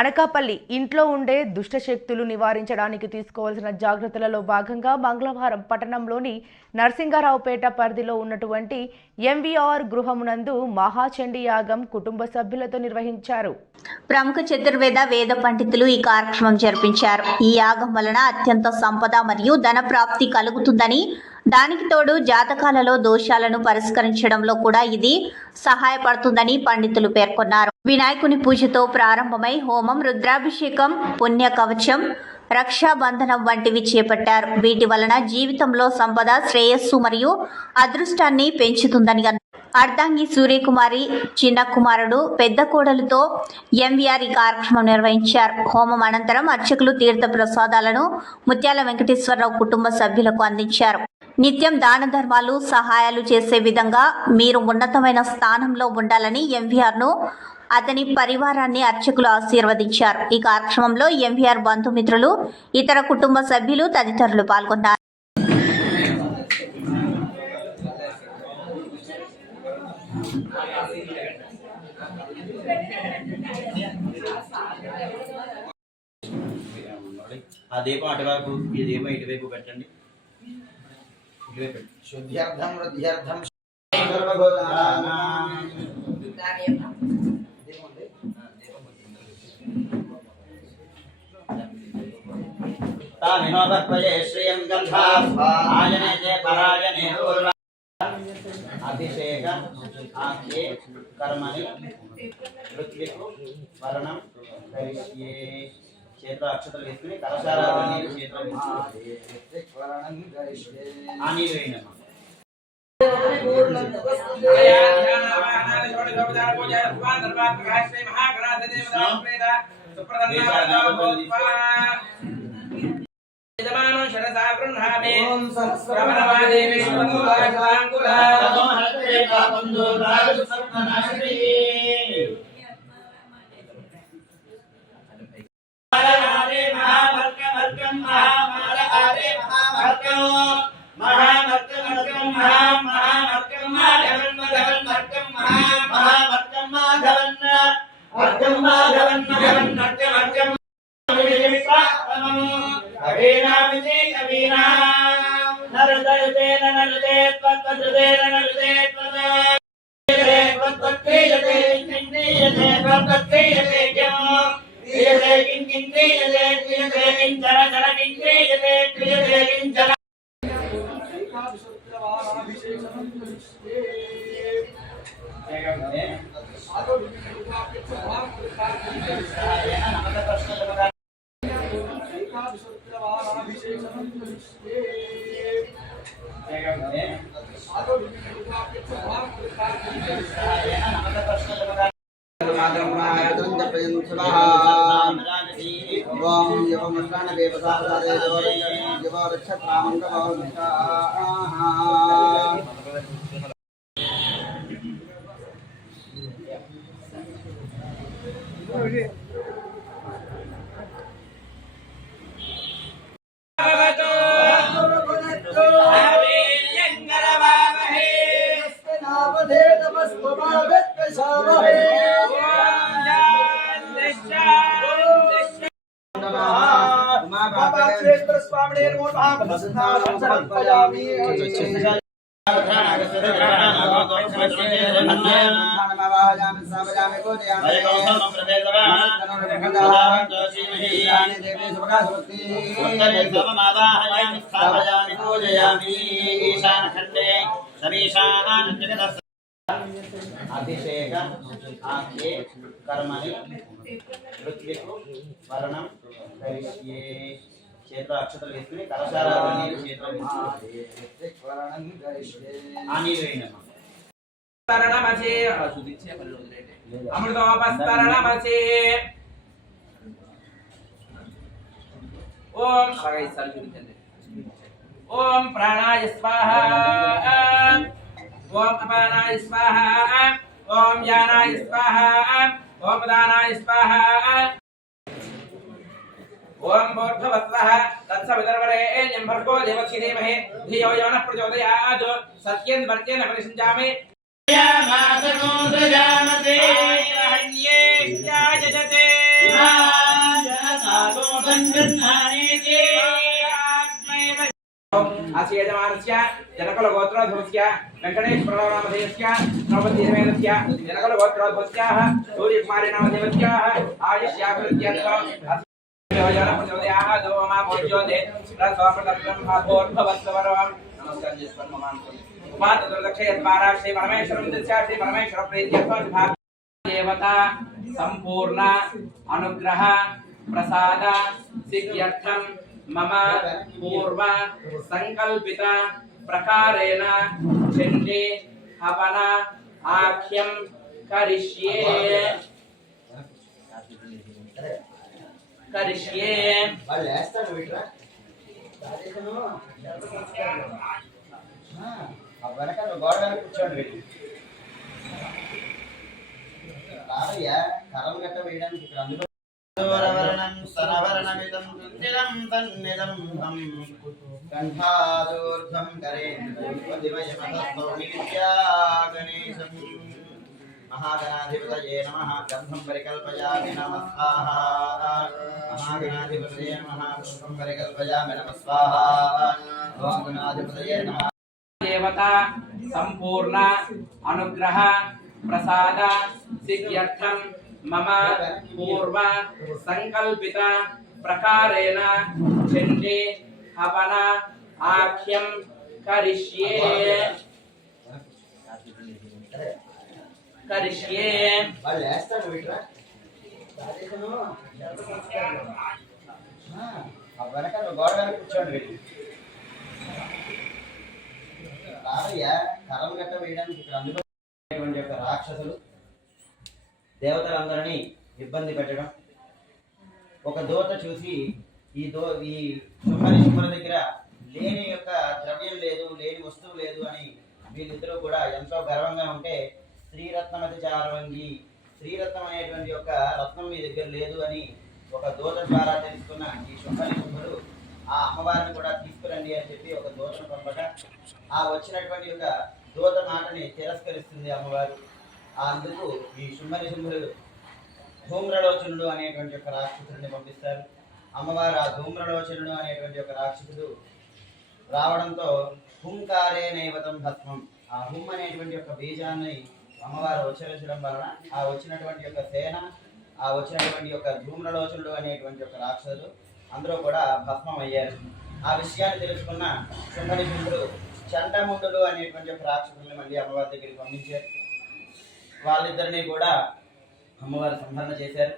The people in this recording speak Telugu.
అనకాపల్లి ఇంట్లో ఉండే దుష్టశక్తులు నివారించడానికి తీసుకోవాల్సిన జాగ్రత్తలలో భాగంగా మంగళవారం పట్టణంలోని నరసింగారావుపేట పరిధిలో ఉన్నటువంటి ఎంవీఆర్ గృహమునందు మహాచండీ యాగం కుటుంబ సభ్యులతో నిర్వహించారు. ప్రముఖ చతుర్వేద వేద పండితులు ఈ కార్యక్రమం జరిపించారు. ఈ యాగం వలన అత్యంత సంపద మరియు ధన ప్రాప్తి కలుగుతుందని, దానికి తోడు జాతకాలలో దోషాలను పరిష్కరించడంలో కూడా ఇది సహాయపడుతుందని పండితులు పేర్కొన్నారు. వినాయకుని పూజతో ప్రారంభమై హోమం, రుద్రాభిషేకం, పుణ్య కవచం, రక్షాబంధనం వంటివి చేపట్టారు. వీటి వలన జీవితంలో సంపద, శ్రేయస్సు మరియు అదృష్టాన్ని పెంచుతుందని అన్నారు. అర్ధాంగి సూర్యకుమారి చిన్న కుమారుడు పెద్ద కోడలుతో ఎంవీఆర్ ఈ కార్యక్రమం నిర్వహించారు. హోమం అనంతరం అర్చకులు తీర్థ ప్రసాదాలను ముత్యాల వెంకటేశ్వరరావు కుటుంబ సభ్యులకు అందించారు. నిత్యం దాన ధర్మాలు, సహాయాలు చేసే విధంగా మీరు ఉన్నతమైన స్థానంలో ఉండాలని ఎంవీఆర్ను, అతని పరివారాన్ని అర్చకులు ఆశీర్వదించారు. ఈ కార్యక్రమంలో ఎంవీఆర్ బంధుమిత్రులు, ఇతర కుటుంబ సభ్యులు తదితరులు పాల్గొన్నారు. ఆ దీపం అటువైపు, ఈ దీపం ఇటువైపు పెట్టండి. శుద్ధ్యర్థం వృద్ధ్యర్థం శ్రియం గంధాజనే పరాజనే అభిషేక ఆఖ్యే కర్మని ఋత్వికు వర్ణం కరిష్యే. చేతిలో అక్షతలు వేసుకుని కలశారాధన చేతిలో ఆ నీరు వేయండి. అభిషేక ఆఖ్యే కర్మని ఋత్వికు వర్ణం కరిష్యే. చేతిలో అక్షతలు వేసుకుని కలశారాధన చేతిలో ఆ నీరు వేయండి. అమృతోపస్తరణమసి ఓం ప్రాణాయ స్వాహా, ఓం అపానాయ స్వాహా, ఓం యానాయ స్వాహా, ఓం దానాయ స్వాహా, ఓం భూర్భువస్వః తత్సవితుర్వరేణ్యం భర్గో దేవస్య ధీమహి ధియో యో నః ప్రచోదయాత్. సత్యేన వర్తేన పరిశుంజామి. మాతనో దయామతే హన్యే త్యాజతే आशीयजमानस्य जनकलगोत्रोद्भवस्य वेङ्कटेश्वरनामधेयस्य द्रौपदीसमेतस्य जनकलगोत्रोद्भवस्याः सूर्यकुमारी नामधेयस्याः आयुष्याभिवृद्ध्यर्थं योजनप्रचोदयाः दोमाभोज्योते रसोपदब्रह्मभोर्भवत्सवरवं नमस्कारं చేసుకొని उपातदुर्दक्षयद्वारा श्री परमेश्वरं दिस्या श्री परमेश्वर प्रीत्यर्थं देवता संपूर्ण अनुग्रह प्रसाद सिद्ध्यर्थं मम पूर्व संकल्पित प्रकारेण चण्डी हवन आख्यं करिष्ये వాళ్ళు వేస్తారు వీటిరా వెనకాల గోడ వెనక కూర్చోండి వీటి రావయ్యా కర్రలు గట్ట వేయడానికి ఇక్కడ అందులో స్తనవర్ణమిదం కుందిలం తన్నిదం కంఠాదూర్ధ్వం కరేంద్రయమతస్తౌమిత్యాగణేశం महागणाधिपतये नमः गन्धं परिकल्पयामि नमः स्वाहा महागणाधिपतये नमः पुष्पं परिकल्पयामि नमः स्वाहा ओम गणाधिपतये नमः देवता संपूर्ण अनुग्रह प्रसाद सिद्ध्यर्थं मम पूर्व संकल्पित प्रकारेण चण्डी हवन आख्यं करिष्ये వాళ్ళు వేస్తారు వీటిరా వెనకాల గోడ వెనక కూర్చోండి వీటి రావయ్యా కర్రలు గట్ట వేయడానికి ఇక్కడ అందులో యొక్క రాక్షసులు దేవతలందరినీ ఇబ్బంది పెట్టడం ఒక దూత చూసి ఈ శుంభరి దగ్గర లేని యొక్క ద్రవ్యం లేదు లేని వస్తువు లేదు అని వీళ్ళిద్దరూ కూడా ఎంతో గర్వంగా ఉంటే శ్రీరత్నమతి చారవంగి శ్రీరత్నం అనేటువంటి యొక్క రత్నం మీ దగ్గర లేదు అని ఒక దూత ద్వారా తెలుసుకున్న ఈ శుంభుడు ఆ అమ్మవారిని కూడా తీసుకురండి అని చెప్పి ఒక దూతను పంపట ఆ వచ్చినటువంటి యొక్క దూత మాటని తిరస్కరిస్తుంది అమ్మవారు అందుకు ఈ శుంభుడు ధూమ్రలోచనుడు అనేటువంటి ఒక రాక్షసుడిని పంపిస్తారు అమ్మవారు ఆ ధూమ్రలోచనుడు అనేటువంటి ఒక రాక్షసుడు రావడంతో హుంకారే నైవతం భస్మం ఆ హుమ్ అనేటువంటి యొక్క బీజాన్ని అమ్మవారు ఉచ్చరించడం వలన ఆ వచ్చినటువంటి యొక్క సేన ఆ వచ్చినటువంటి యొక్క ధూమ్రలోచనుడు అనేటువంటి యొక్క రాక్షసుడు అందరూ కూడా భస్మం అయ్యారు ఆ విషయాన్ని తెలుసుకున్న శుంభుడు చండముండులు అనేటువంటి యొక్క రాక్షసుల్ని మళ్ళీ అమ్మవారి దగ్గరికి పంపించారు వాళ్ళిద్దరినీ కూడా అమ్మవారు సంహరణ చేశారు